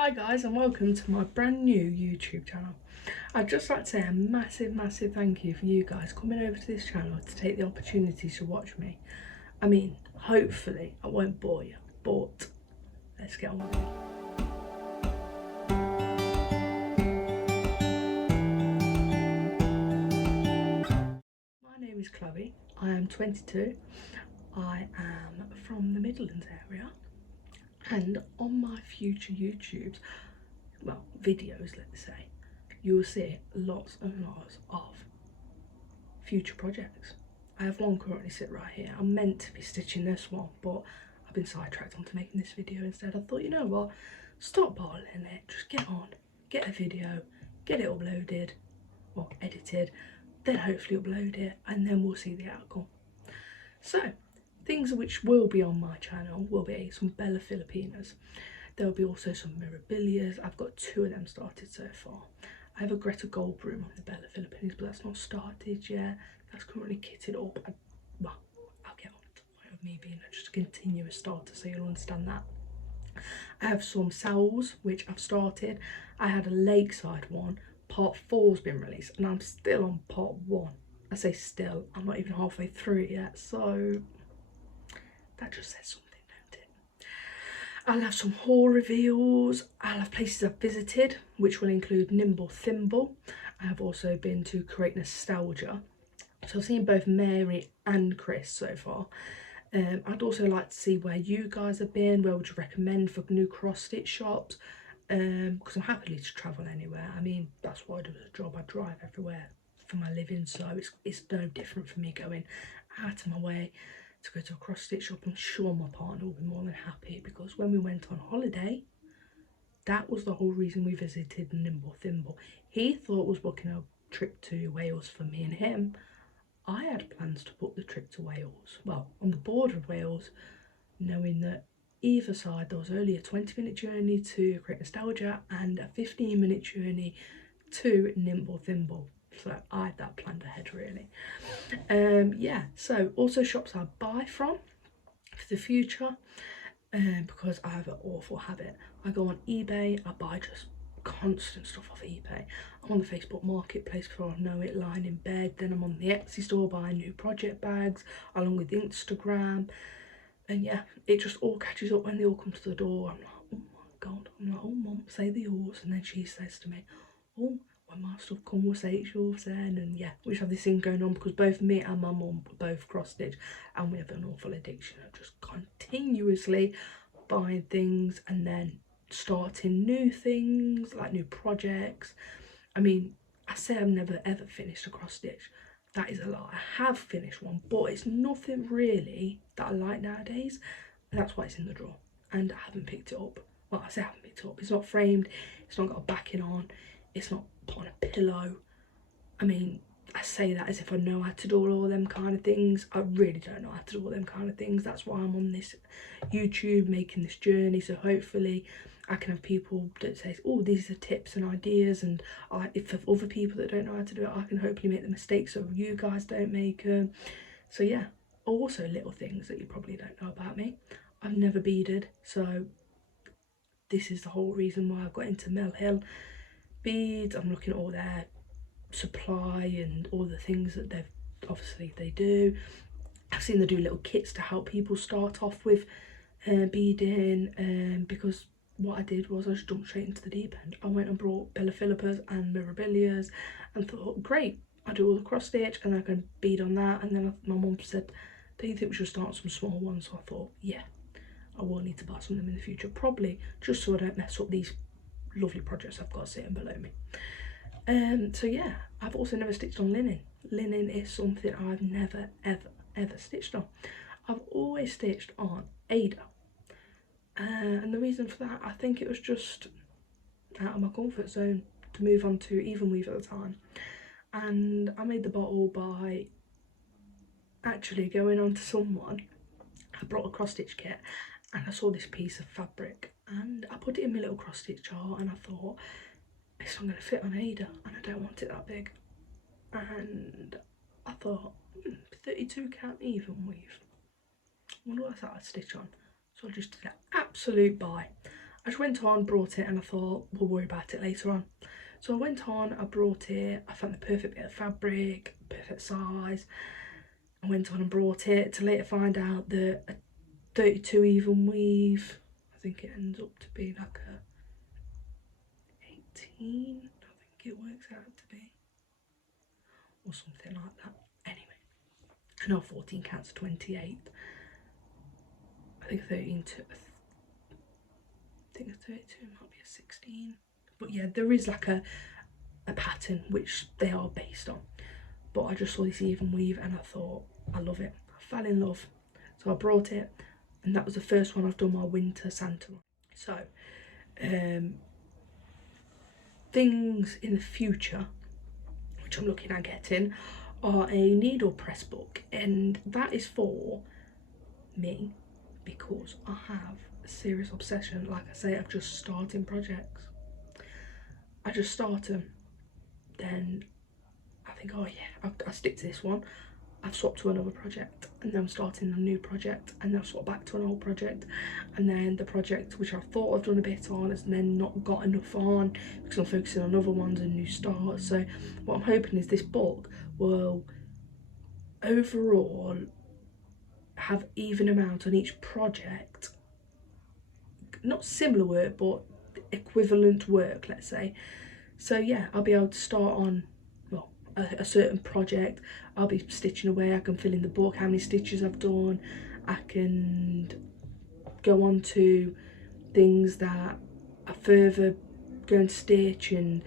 Hi guys, and welcome to my brand new YouTube channel. I'd just like to say a massive thank you for you guys coming over to this channel to take the opportunity to watch me. I mean, hopefully I won't bore you, but let's get on with it. My name is Chloe, I am 22, I am from the Midlands area, and on my future YouTubes, well, videos let's say, you will see lots and lots of future projects. I have one currently sit right here. I'm meant to be stitching this one, but I've been sidetracked onto making this video instead. I thought, you know what, stop bottling it, just get on, get a video, get it uploaded or edited, then hopefully upload it, and then we'll see the outcome. So things which will be on my channel will be some Bella Filipinas. There will be also some Mirabilias. I've got 2 of them started so far. I have a Greta Goldbloom on the Bella Filipinas, but that's not started yet. That's currently kitted up. Well, I'll get on to the point of me being just a continuous starter, so you'll understand that. I have some Sowls, which I've started. I had a Lakeside one. Part 4's been released, and I'm still on part 1. I say still, I'm not even halfway through it yet, so that just says something. I'll have some haul reveals, I'll have places I've visited, which will include Nimble Thimble. I have also been to Create Nostalgia. So I've seen both Mary and Chris so far. I'd also like to see where you guys have been, where would you recommend for new cross-stitch shops, because I'm happy to travel anywhere. I mean, that's why I do as a job, I drive everywhere for my living, so it's no different for me going out of my way to go to a cross stitch shop. I'm sure my partner will be more than happy, because when we went on holiday, that was the whole reason we visited Nimble Thimble. He thought was booking a trip to Wales for me and him. I had plans to book the trip to Wales, well, on the border of Wales, knowing that either side there was only a 20-minute journey to Create Nostalgia and a 15-minute journey to Nimble Thimble. So I had that planned ahead really. Yeah, so also shops I buy from for the future, because I have an awful habit. I go on eBay, I buy just constant stuff off eBay. I'm on the Facebook marketplace before I know it, lying in bed. Then I'm on the Etsy store buying new project bags along with Instagram. And yeah, it just all catches up when they all come to the door. I'm like, oh my god, I'm like, oh mum, say the yours. And then she says to me, oh, when my stuff come, we'll say it's yours then. And yeah, we just have this thing going on, because both me and my mum were both cross stitch, and we have an awful addiction of just continuously buying things and then starting new things, like new projects. I mean, I say I've never ever finished a cross stitch. That is a lie. I have finished one, but it's nothing really that I like nowadays, and that's why it's in the drawer and I haven't picked it up. Well, I say I haven't picked it up. It's not framed, it's not got a backing on, it's not put on a pillow. I mean, I say that as if I know how to do all them kind of things. I really don't know how to do all them kind of things. That's why I'm on this YouTube making this journey, so hopefully I can have people that say, oh, these are tips and ideas, and if for other people that don't know how to do it, I can hopefully make the mistakes so you guys don't make them. So yeah, also little things that you probably don't know about me. I've never beaded, so this is the whole reason why I've got into Mill Hill beads. I'm looking at all their supply and all the things that they do. I've seen they do little kits to help people start off with beading, because what I did was I just jumped straight into the deep end. I went and brought Bella Philippas and Mirabilias and thought, great, I do all the cross stitch and I can bead on that. And then my mum said, do you think we should start some small ones? So I thought, yeah, I will need to buy some of them in the future, probably just so I don't mess up these lovely projects I've got sitting below me. So yeah, I've also never stitched on linen. Linen is something I've never ever stitched on. I've always stitched on Ada, and the reason for that, I think it was just out of my comfort zone to move on to even weave at the time. And I made the bottle by actually going on to someone. I brought a cross stitch kit and I saw this piece of fabric and I put it in my little cross stitch jar, and I thought, it's not going to fit on Ada and I don't want it that big. And I thought, 32 count even weave, I wonder what I'd stitch on. So I just did an absolute buy. I just went on, brought it, and I thought we'll worry about it later on. So I went on, I brought it, I found the perfect bit of fabric, perfect size. I went on and brought it to later find out that a 32 even weave, I think it ends up to be like a 18, I think it works out to be, or something like that. Anyway, I know 14 counts 28. I think 13 to, I think a 32 might be a 16. But yeah, there is like a pattern which they are based on. But I just saw this even weave and I thought, I love it. I fell in love. So I brought it, and that was the first one I've done my winter Santa on. So, things in the future, which I'm looking at getting, are a needle press book. And that is for me because I have a serious obsession. Like I say, of just starting projects. I just start them, then I think, oh yeah, I'll stick to this one. I've swapped to another project, and then I'm starting a new project, and then I've swapped back to an old project, and then the project which I thought I've done a bit on has then not got enough on because I'm focusing on other ones and new starts. So what I'm hoping is this book will overall have even amount on each project, not similar work but equivalent work, let's say. So yeah, I'll be able to start on, well, a certain project. I'll be stitching away, I can fill in the book how many stitches I've done, I can go on to things that are further going to stitch and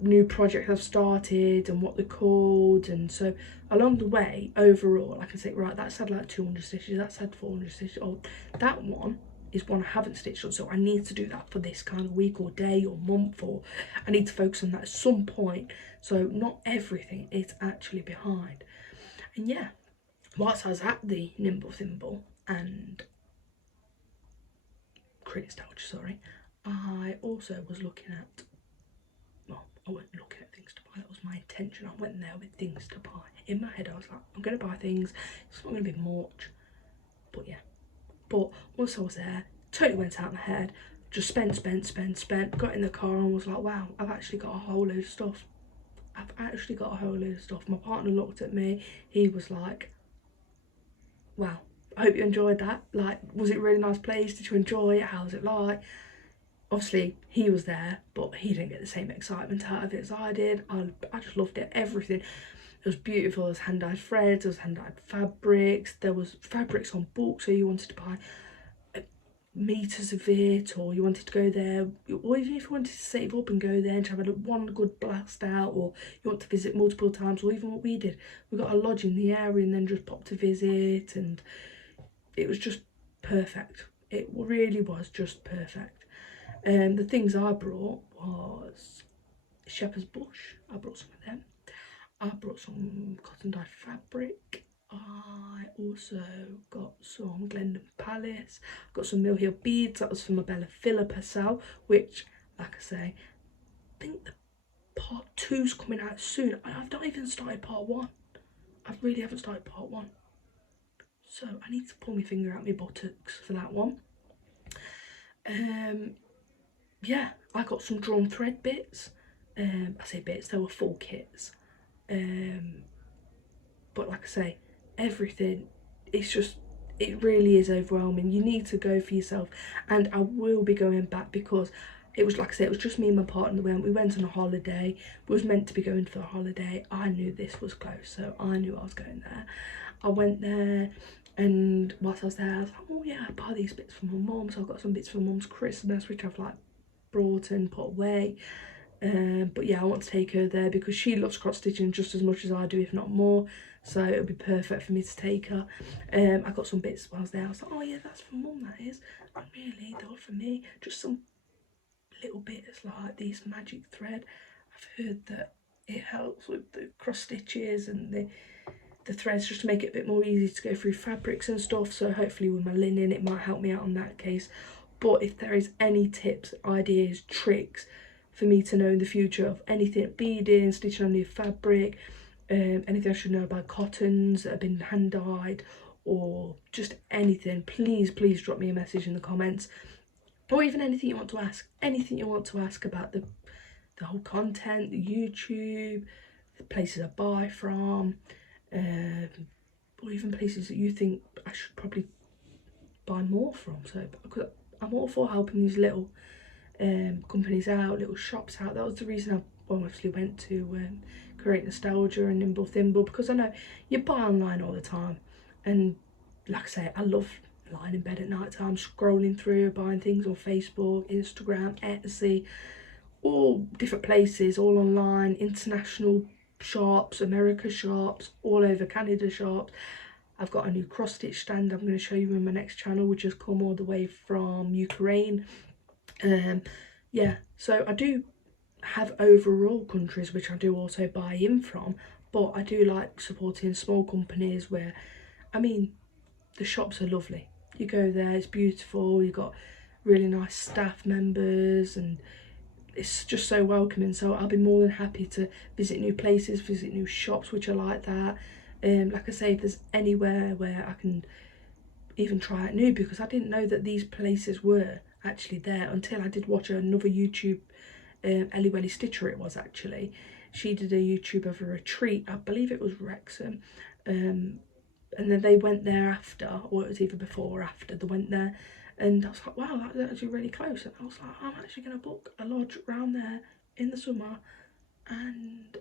new projects I've started and what they're called. And so along the way, overall I can say, right, that's had like 200 stitches, that's had 400 stitches, oh, that one is one I haven't stitched on, so I need to do that for this kind of week or day or month, or I need to focus on that at some point. So not everything is actually behind. And yeah, whilst I was at the Nimble Thimble and Crit Stalch, sorry, I also was looking at, well, I wasn't looking at things to buy, that was my intention. I went there with things to buy. In my head I was like, I'm going to buy things, it's not going to be much, but yeah. But once I was there, totally went out of my head, just spent, got in the car and was like, wow, I've actually got a whole load of stuff. I've actually got a whole load of stuff. My partner looked at me, he was like, wow, I hope you enjoyed that. Like, was it a really nice place? Did you enjoy it? How was it like? Obviously, he was there, but he didn't get the same excitement out of it as I did. I just loved it, everything. It was beautiful. There was hand-dyed threads, there was hand-dyed fabrics, there was fabrics on bulk, so you wanted to buy meters of it, or you wanted to go there, or even if you wanted to save up and go there and have one good blast out, or you want to visit multiple times, or even what we did, we got a lodge in the area and then just popped to visit, and it was just perfect. It really was just perfect. The things I brought was shepherd's bush. I brought some of them. I brought some cotton dye fabric. I also got some Glendon Palace. Got some Mill Hill beads. That was from my Bella Phillip herself, which, like I say, I think the part 2's coming out soon. I've not even started part 1. I really haven't started part 1. So I need to pull my finger out my buttocks for that one. Yeah, I got some drawn thread bits. I say bits, they were full kits. But like I say, everything, it's just, it really is overwhelming. You need to go for yourself, and I will be going back because it was, like I said, it was just me and my partner. We went on a holiday. We was meant to be going for a holiday. I knew this was close, so I knew I was going there. I went there, and whilst I was there, I was like, oh yeah, I buy these bits for my mum. So I got some bits for mum's Christmas, which I've like brought and put away. But yeah, I want to take her there because she loves cross stitching just as much as I do, if not more. So it'll be perfect for me to take her. I got some bits while I was there. I was like, oh yeah, that's for mum, that is. And really, they were for me. Just some little bits like this magic thread. I've heard that it helps with the cross stitches and the threads, just to make it a bit more easy to go through fabrics and stuff. So hopefully with my linen, it might help me out on that case. But if there is any tips, ideas, tricks for me to know in the future of anything, beading, stitching on new fabric, anything I should know about cottons that have been hand dyed, or just anything, please drop me a message in the comments. or even anything you want to ask, about the whole content, the YouTube, the places I buy from, or even places that you think I should probably buy more from. So because I'm all for helping these little companies out, little shops out. That was the reason I obviously went to Create Nostalgia and Nimble Thimble, because I know you buy online all the time, and like I say, I love lying in bed at night time scrolling through, buying things on Facebook, Instagram, Etsy, all different places, all online, international shops, America shops, all over Canada shops. I've got a new cross stitch stand I'm going to show you in my next channel, which has come all the way from Ukraine. Yeah, so I do have overall countries which I do also buy in from, but I do like supporting small companies where, I mean, the shops are lovely. You go there, it's beautiful, you've got really nice staff members, and it's just so welcoming. So I'll be more than happy to visit new places, visit new shops which are like that. Like I say, if there's anywhere where I can even try it new, because I didn't know that these places were actually there until I did watch another YouTube, Ellie Welly Stitcher it was actually. She did a YouTube of a retreat, I believe it was Wrexham, and then they went there after, or it was either before or after they went there, and I was like, wow, that's actually really close. And I was like, I'm actually going to book a lodge around there in the summer and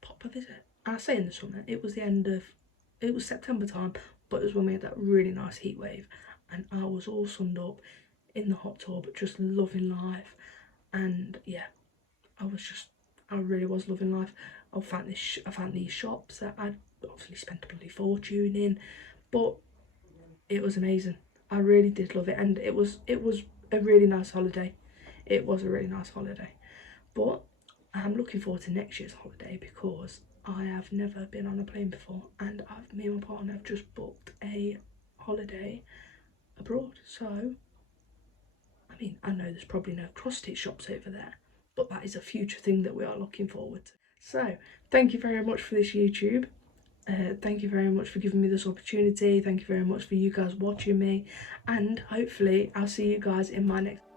pop a visit. And I say in the summer, it was it was September time, but it was when we had that really nice heat wave, and I was all sunned up in the hot tub, just loving life. And yeah, I really was loving life. I found these shops that I'd obviously spent a bloody fortune in, but it was amazing. I really did love it, and it was a really nice holiday. It was a really nice holiday. But I'm looking forward to next year's holiday, because I have never been on a plane before, and me and my partner have just booked a holiday abroad. So, I mean, I know there's probably no cross-stitch shops over there, but that is a future thing that we are looking forward to. So, thank you very much for this YouTube. Thank you very much for giving me this opportunity. Thank you very much for you guys watching me, and hopefully I'll see you guys in my next